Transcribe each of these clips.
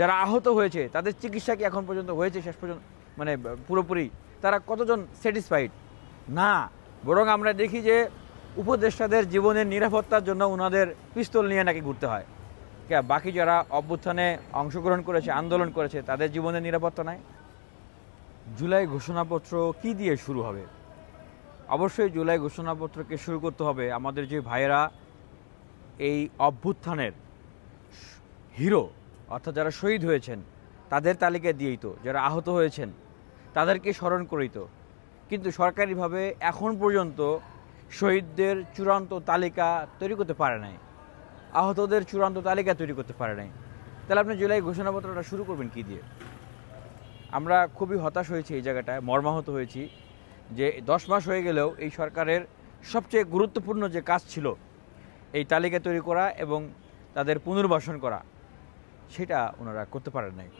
যারা আহত হয়েছে তাদের চিকিৎসা কি এখন পর্যন্ত হয়েছে শেষ পর্যন্ত, মানে পুরোপুরি তারা কতজন স্যাটিসফাইড? না, বরং আমরা দেখি যে উপদেষ্টাদের জীবনের নিরাপত্তার জন্য ওনাদের পিস্তল নিয়ে নাকি ঘুরতে হয়। বাকি যারা অভ্যুত্থানে অংশগ্রহণ করেছে, আন্দোলন করেছে, তাদের জীবনের নিরাপত্তা নাই। জুলাই ঘোষণাপত্র কি দিয়ে শুরু হবে? অবশ্যই জুলাই ঘোষণাপত্রকে শুরু করতে হবে আমাদের যে ভাইয়েরা এই অভ্যুত্থানের হিরো, অর্থাৎ যারা শহীদ হয়েছেন তাদের তালিকা দিয়েই তো, যারা আহত হয়েছেন তাদেরকে স্মরণ করেই তো। কিন্তু সরকারিভাবে এখন পর্যন্ত শহীদদের চূড়ান্ত তালিকা তৈরি করতে পারে নাই, আহতদের চূড়ান্ত তালিকা তৈরি করতে পারে নাই। তাহলে আপনি জুলাই ঘোষণাপত্রটা শুরু করবেন কি দিয়ে? আমরা খুবই হতাশ হয়েছি, এই জায়গাটায় মর্মাহত হয়েছি যে 10 মাস হয়ে গেলেও এই সরকারের সবচেয়ে গুরুত্বপূর্ণ যে কাজ ছিল এই তালিকা তৈরি করা এবং তাদের পুনর্বাসন করা, সেটা ওনারা করতে পারেন নাই।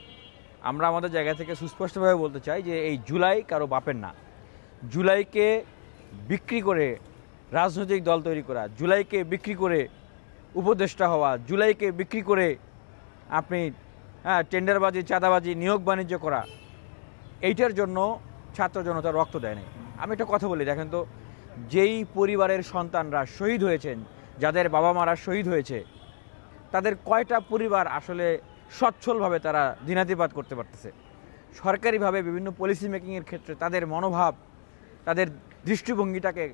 আমরা আমাদের জায়গা থেকে সুস্পষ্টভাবে বলতে চাই যে এই জুলাই কারো বাপের না। জুলাইকে বিক্রি করে রাজনৈতিক দল তৈরি করা, জুলাইকে বিক্রি করে উপদেষ্টা হওয়া, জুলাইকে বিক্রি করে আপনি টেন্ডারবাজি, চাঁদাবাজি, নিয়োগ বাণিজ্য করা, এইটার জন্য ছাত্র জনতা রক্ত দেয় নাই। আমি একটা কথা বলি, দেখেন তো, যেই পরিবারের সন্তানরা শহীদ হয়েছেন, যাদের বাবা মারা শহীদ হয়েছে, তাদের কয়টা পরিবার আসলে সচ্ছলভাবে তারা দিনাতিপাত করতে পারতেছে? সরকারিভাবে বিভিন্ন পলিসি মেকিংয়ের ক্ষেত্রে তাদের মনোভাব, তাদের দৃষ্টিভঙ্গিটাকে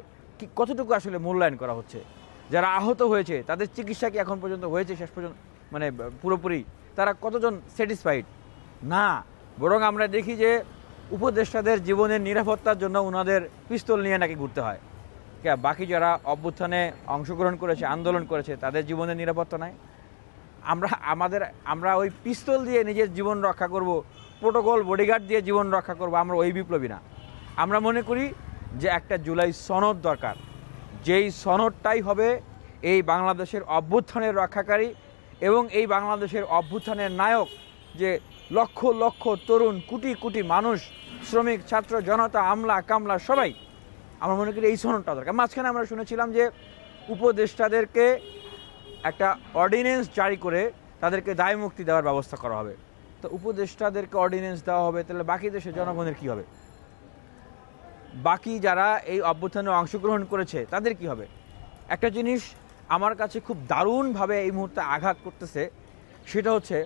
কতটুকু আসলে মূল্যায়ন করা হচ্ছে? যারা আহত হয়েছে তাদের চিকিৎসা কি এখন পর্যন্ত হয়েছে শেষ পর্যন্ত, মানে পুরোপুরি তারা কতজন স্যাটিসফাইড? না, বরং আমরা দেখি যে উপদেষ্টাদের জীবনের নিরাপত্তার জন্য ওনাদের পিস্তল নিয়ে নাকি ঘুরতে হয়। বাকি যারা অভ্যুত্থানে অংশগ্রহণ করেছে, আন্দোলন করেছে, তাদের জীবনের নিরাপত্তা নাই। আমরা ওই পিস্তল দিয়ে নিজের জীবন রক্ষা করব, প্রোটোকল বডিগার্ড দিয়ে জীবন রক্ষা করব, আমরা ওই বিপ্লবী না। আমরা মনে করি যে একটা জুলাই সনদ দরকার, যেই সনদটাই হবে এই বাংলাদেশের অভ্যুত্থানের রক্ষাকারী এবং এই বাংলাদেশের অভ্যুত্থানের নায়ক, যে লক্ষ লক্ষ তরুণ, কোটি কোটি মানুষ, শ্রমিক, ছাত্র জনতা, আমলা কামলা সবাই, আমরা মনে করি এই সনদটা দরকার। মাঝখানে আমরা শুনেছিলাম যে উপদেষ্টাদেরকে একটা অর্ডিন্যান্স জারি করে তাদেরকে দায় মুক্তি দেওয়ার ব্যবস্থা করা হবে। তো উপদেষ্টাদেরকে অর্ডিন্যান্স দেওয়া হবে, তাহলে বাকি দেশের জনগণের কী হবে? বাকি যারা এই অভ্যুত্থানে অংশগ্রহণ করেছে তাদের কি হবে? একটা জিনিস আমার কাছে খুব দারুণভাবে এই মুহূর্তে আঘাত করতেছে, সেটা হচ্ছে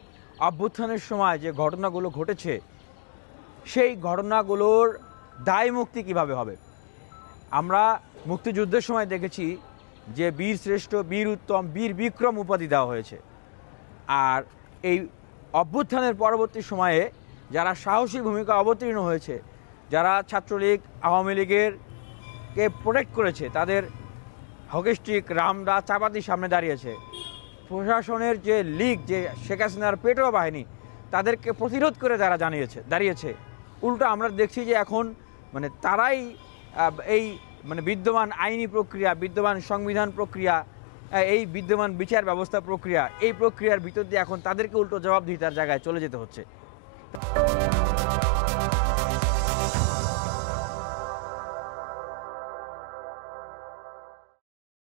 অভ্যুত্থানের সময় যে ঘটনাগুলো ঘটেছে সেই ঘটনাগুলোর দায় মুক্তি কীভাবে হবে? আমরা মুক্তিযুদ্ধের সময় দেখেছি যে বীর শ্রেষ্ঠ, বীর উত্তম, বীর বিক্রম উপাধি দেওয়া হয়েছে। আর এই অভ্যুত্থানের পরবর্তী সময়ে যারা সাহসী ভূমিকা অবতীর্ণ হয়েছে, যারা ছাত্রলীগ, আওয়ামী লীগেরকে প্রোটেক্ট করেছে, তাদের হকিস্টিক, রামদা, চাপাতির সামনে দাঁড়িয়েছে, প্রশাসনের যে লীগ, যে শেখ হাসিনার পেটোয়া বাহিনী, তাদেরকে প্রতিরোধ করে যারা দাঁড়িয়েছে, উল্টো আমরা দেখছি যে এখন মানে তারাই এই মানে বিদ্যমান আইনি প্রক্রিয়া, বিদ্যমান সংবিধান প্রক্রিয়া, এই বিদ্যমান বিচার ব্যবস্থা প্রক্রিয়া, এই প্রক্রিয়ার ভিতর দিয়ে এখন তাদেরকে উল্টো জবাবদিহিতার জায়গায় চলে যেতে হচ্ছে।